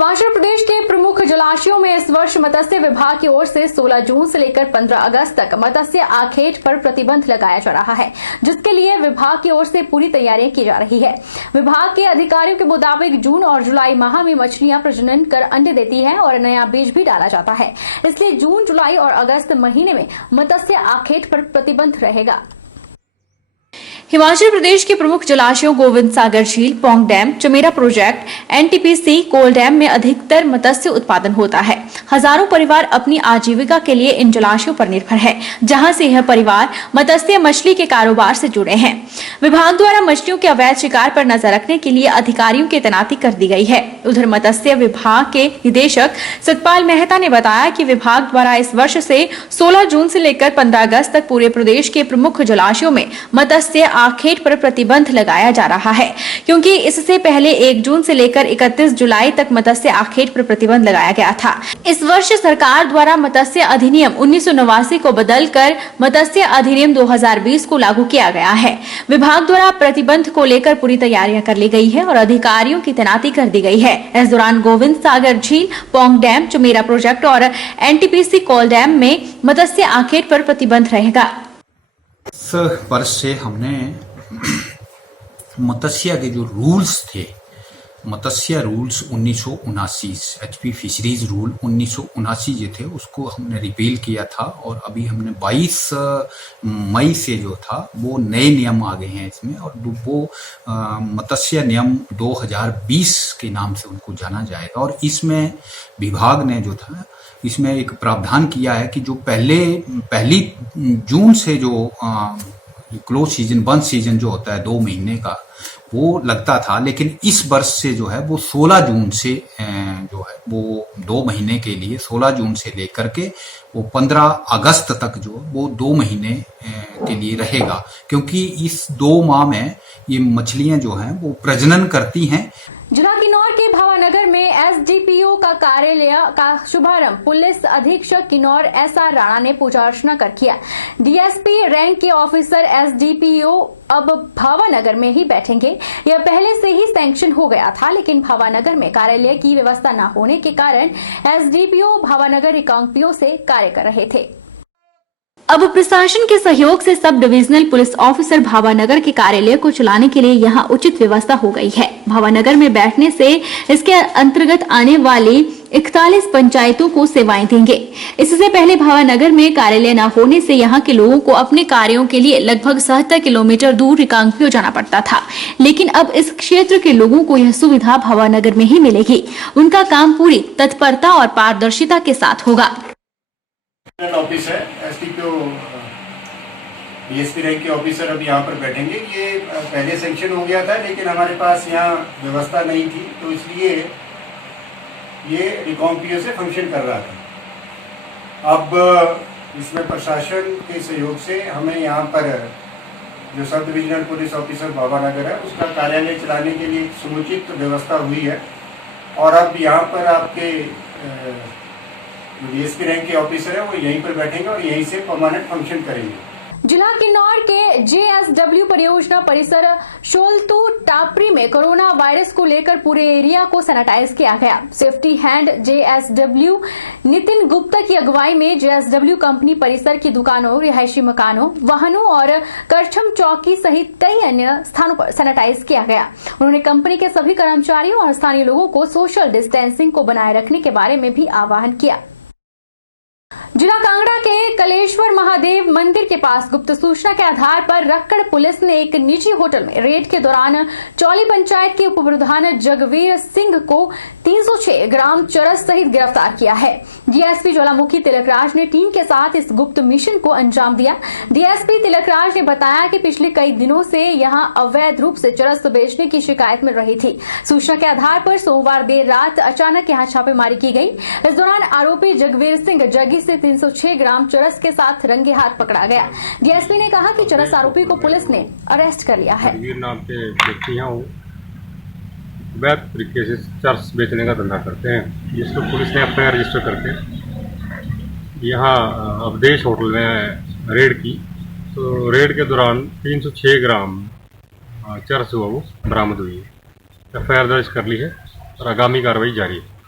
हिमाचल प्रदेश के प्रमुख जलाशयों में इस वर्ष मत्स्य विभाग की ओर से 16 जून से लेकर 15 अगस्त तक मत्स्य आखेट पर प्रतिबंध लगाया जा रहा है, जिसके लिए विभाग की ओर से पूरी तैयारियां की जा रही है। विभाग के अधिकारियों के मुताबिक जून और जुलाई माह में मछलियां प्रजनन कर अंडे देती है और नया बीज भी डाला जाता है, इसलिए जून, जुलाई और अगस्त महीने में मत्स्य आखेट पर प्रतिबंध रहेगा। हिमाचल प्रदेश के प्रमुख जलाशयों गोविंद सागर झील, Pong dam, Chamera project, NTPC, Kol dam में अधिकतर मत्स्य उत्पादन होता है। हजारों परिवार अपनी आजीविका के लिए इन जलाशयों पर निर्भर है, जहां से यह परिवार मत्स्य मछली के कारोबार से जुड़े हैं। विभाग द्वारा मछलियों के अवैध शिकार पर नजर रखने के लिए अधिकारियों की तैनाती कर दी गई है। उधर मत्स्य विभाग के निदेशक सतपाल मेहता ने बताया कि विभाग द्वारा इस वर्ष से 16 जून से लेकर 15 अगस्त तक पूरे प्रदेश के प्रमुख जलाशयों में मत्स्य आखेट पर प्रतिबंध लगाया जा रहा है, क्योंकि इससे पहले 1 जून से लेकर 31 जुलाई तक मत्स्य आखेट पर प्रतिबंध लगाया गया था। इस वर्ष सरकार द्वारा मत्स्य अधिनियम 1989 को बदलकर मत्स्य अधिनियम 2020 को लागू किया गया है। विभाग द्वारा प्रतिबंध को लेकर पूरी तैयारियां कर ली गई है और अधिकारियों की तैनाती कर दी गई है। इस दौरान गोविंद सागर झील, पौंग डैम, चमेरा प्रोजेक्ट और एनटीपीसी कोल डैम में मत्स्य आखेट पर प्रतिबंध रहेगा। इस वर्ष से हमने मत्स्य के जो रूल्स थे, मत्स्य रूल्स 1979 एचपी फिशरीज रूल 1979 जो थे उसको हमने रिपील किया था और अभी हमने 22 मई से जो था वो नए नियम आ गए हैं इसमें, और वो मत्स्य नियम 2020 के नाम से उनको जाना जाएगा। और इसमें विभाग ने जो था इसमें एक प्रावधान किया है कि जो पहली जून से जो क्लोज सीजन, बंद सीजन जो होता है 2 महीने का वो लगता था, लेकिन इस वर्ष से जो है वो 16 जून से जो है वो 2 महीने के लिए 16 जून से लेकर के वो 15 अगस्त तक जो वो 2 महीने के लिए रहेगा, क्योंकि इस 2 माह में ये मछलियां जो हैं वो प्रजनन करती हैं। जिला किन्नौर के भावानगर में एसडीपीओ का कार्यालय का शुभारंभ पुलिस अधीक्षक किन्नौर एसआर राणा ने पूजा अर्चना कर किया। डीएसपी रैंक के ऑफिसर एसडीपीओ अब भावानगर में ही बैठेंगे। यह पहले से ही सैंक्शन हो गया था, लेकिन भावानगर में कार्यालय की व्यवस्था न होने के कारण एसडीपीओ भावानगर रिकांगपिओ से कार्य कर रहे थे। अब प्रशासन के सहयोग से sub divisional police officer Bhavanagar के कार्यालय को चलाने के लिए यहां उचित व्यवस्था हो गई है। भावानगर में बैठने से इसके अंतर्गत आने वाली 41 पंचायतों को सेवाएं देंगे। इससे पहले भावानगर में कार्यालय न होने से यहां के लोगों को अपने कार्यों के लिए लगभग 77 किलोमीटर दूर रिकांगपिओ जाना पड़ता था, लेकिन अब इस क्षेत्र के लोगों को यह सुविधा भावानगर में ही मिलेगी। उनका काम पूरी तत्परता और पारदर्शिता के साथ होगा। ऑफिस है एसडीपीओ डीएसपी रैंक के ऑफिसर अब यहाँ पर बैठेंगे। ये पहले सेंक्शन हो गया था, लेकिन हमारे पास यहाँ व्यवस्था नहीं थी, तो इसलिए ये रिकांगपिओ से फंक्शन कर रहा था। अब इसमें प्रशासन के सहयोग से हमें यहाँ पर जो sub divisional police officer Bhavanagar है उसका कार्यालय चलाने के लिए समुचित व्यवस्था हुई है। और अब यहाँ पर आपके डीएसपी रैंक के ऑफिसर है वो यहीं पर बैठेंगे और यहीं से परमानेंट फंक्शन करेंगे। जिला किन्नौर के जेएसडब्ल्यू परियोजना परिसर शोलतू टापरी में कोरोना वायरस को लेकर पूरे एरिया को सैनिटाइज किया गया। Safety hand JSW Nitin Gupta की अगुवाई में जेएसडब्ल्यू कंपनी परिसर की दुकानों, रिहायशी मकानों, वाहनों और करछम चौकी सहित कई अन्य स्थानों पर सैनिटाइज किया गया। उन्होंने कंपनी के सभी कर्मचारियों और स्थानीय लोगों को सोशल डिस्टेंसिंग को बनाए रखने के बारे में भी आह्वान किया। जिला कांगड़ा के कलेश्वर महादेव मंदिर के पास गुप्त सूचना के आधार पर रक्कड़ पुलिस ने एक निजी होटल में रेड के दौरान चौली पंचायत के उप प्रधान जगवीर सिंह को 306 ग्राम चरस सहित गिरफ्तार किया है। डीएसपी ज्वालामुखी तिलकराज ने टीम के साथ इस गुप्त मिशन को अंजाम दिया। डीएसपी तिलकराज ने बताया कि पिछले कई दिनों से यहां अवैध रूप से चरस बेचने की शिकायत मिल रही थी। सूचना के आधार पर सोमवार देर रात अचानक यहां छापेमारी की गई। इस दौरान आरोपी जगवीर सिंह जगी से 306 ग्राम चरस के साथ रंगे हाथ पकड़ा गया। डीएसपी ने कहा कि चरस आरोपी को पुलिस ने अरेस्ट कर लिया है। नाम के व्यक्ति हैं वो वैध तरीके से चरस बेचने का धंधा करते हैं, जिसको पुलिस ने एफआईआर रजिस्टर करके यहाँ अवधेश होटल में रेड की। तो रेड के दौरान 306 ग्राम चरस हुआ वो बरामद हुई है। एफआईआर दर्ज कर ली है और आगामी कार्रवाई जारी है।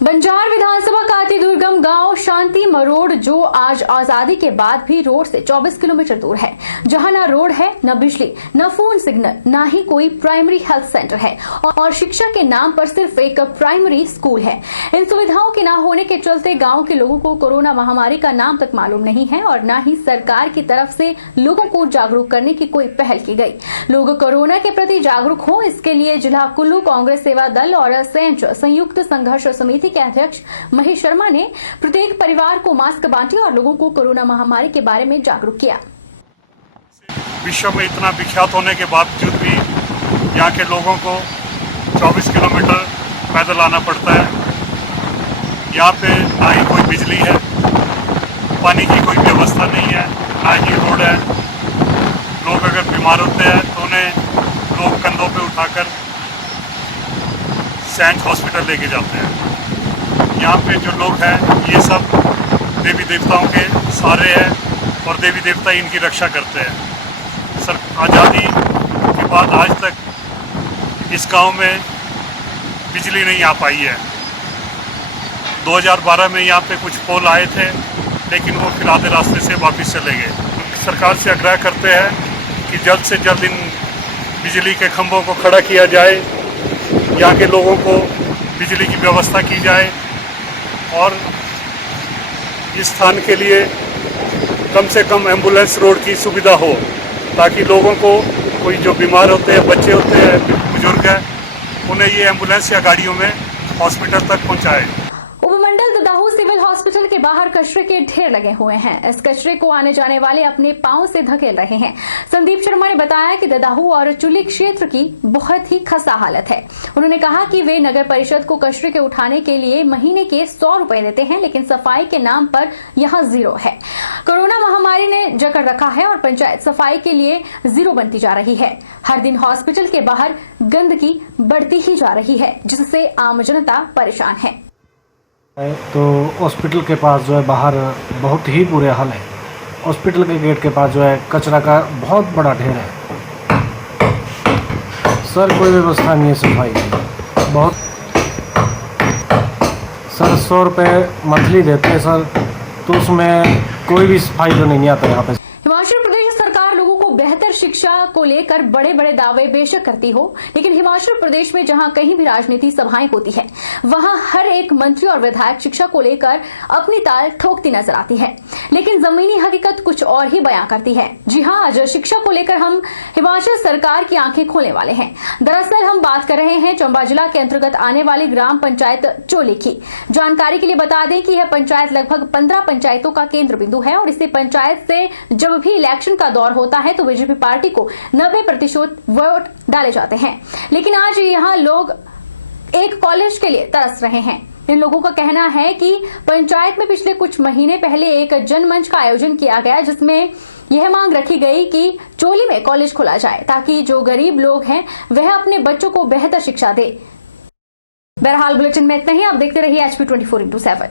बंजार विधानसभा का अति दुर्गम गांव शांति मरोड़, जो आज आजादी के बाद भी रोड से 24 किलोमीटर दूर है, जहां न रोड है, न बिजली, न फोन सिग्नल, न ही कोई प्राइमरी हेल्थ सेंटर है और शिक्षा के नाम पर सिर्फ एक प्राइमरी स्कूल है। इन सुविधाओं के न होने के चलते गांव के लोगों को कोरोना महामारी का नाम तक मालूम नहीं है और न ही सरकार की तरफ से लोगों को जागरूक करने की कोई पहल की गई। लोग कोरोना के प्रति जागरूक हो, इसके लिए जिला कुल्लू कांग्रेस सेवा दल और सेंच संयुक्त संघर्ष समिति के अध्यक्ष महेश शर्मा ने प्रत्येक परिवार को मास्क बांटे और लोगों को कोरोना महामारी के बारे में जागरूक किया। विश्व में इतना विख्यात होने के बावजूद भी यहाँ के लोगों को 24 किलोमीटर पैदल आना पड़ता है। यहाँ पे ना ही कोई बिजली है, पानी की कोई व्यवस्था नहीं है, ना ही रोड है। लोग अगर बीमार होते हैं तो उन्हें लोग कंधों पे उठाकर सेंट हॉस्पिटल लेके जाते हैं। यहाँ पे जो लोग हैं ये सब देवी देवताओं के सहारे हैं और देवी देवता इनकी रक्षा करते हैं। सर, आज़ादी के बाद आज तक इस गांव में बिजली नहीं आ पाई है। 2012 में यहाँ पे कुछ पोल आए थे, लेकिन वो फिर आधे रास्ते से वापस चले गए। सरकार से आग्रह करते हैं कि जल्द से जल्द इन बिजली के खंभों को खड़ा किया जाए, यहाँ के लोगों को बिजली की व्यवस्था की जाए और इस स्थान के लिए कम से कम एम्बुलेंस रोड की सुविधा हो, ताकि लोगों को कोई जो बीमार होते हैं, बच्चे होते हैं, बुजुर्ग हैं, उन्हें ये एम्बुलेंस या गाड़ियों में हॉस्पिटल तक पहुंचाए। उपमंडल ददाहू सिविल हॉस्पिटल के बाहर कचरे के ढेर लगे हुए हैं। इस कचरे को आने जाने वाले अपने पांव से धकेल रहे हैं। संदीप शर्मा ने बताया कि ददाहू और चुली क्षेत्र की बहुत ही खस्ता हालत है। उन्होंने कहा कि वे नगर परिषद को कचरे के उठाने के लिए महीने के 100 रुपए देते हैं, लेकिन सफाई के नाम पर यहाँ जीरो है। कोरोना महामारी ने जकड़ रखा है और पंचायत सफाई के लिए जीरो बनती जा रही है। हर दिन हॉस्पिटल के बाहर गंदगी बढ़ती ही जा रही है, जिससे आम जनता परेशान है। तो हॉस्पिटल के पास जो है बाहर बहुत ही बुरे हाल है। हॉस्पिटल के गेट के पास जो है कचरा का बहुत बड़ा ढेर है। सर, कोई व्यवस्था नहीं है सफाई की। बहुत सर 100 रुपये मंथली देते हैं सर, तो उसमें कोई भी सफाई तो नहीं आता यहाँ पे। हिमाचल प्रदेश सरकार लोगों को बेहतर शिक्षा को लेकर बड़े बड़े दावे बेशक करती हो, लेकिन हिमाचल प्रदेश में जहां कहीं भी राजनीति सभाएं होती है, वहां हर एक मंत्री और विधायक शिक्षा को लेकर अपनी ताल ठोकती नजर आती है, लेकिन जमीनी हकीकत कुछ और ही बयां करती है। जी हां, आज शिक्षा को लेकर हम हिमाचल सरकार की आंखें खोलने वाले हैं। दरअसल हम बात कर रहे हैं चंबा जिला के अंतर्गत आने वाली ग्राम पंचायत चोली की। जानकारी के लिए बता दें कि यह पंचायत लगभग 15 पंचायतों का केंद्र बिंदु है और इसी पंचायत से जब भी इलेक्शन का दौर होता है तो बीजेपी पार्टी को 90% वोट डाले जाते हैं। लेकिन आज यहाँ लोग एक कॉलेज के लिए तरस रहे हैं। इन लोगों का कहना है कि पंचायत में पिछले कुछ महीने पहले एक जनमंच का आयोजन किया गया, जिसमें यह मांग रखी गई कि चोली में कॉलेज खोला जाए, ताकि जो गरीब लोग हैं वह अपने बच्चों को बेहतर शिक्षा दे। बहरहाल बुलेटिन में इतना ही। आप देखते रहिए HP 24/7।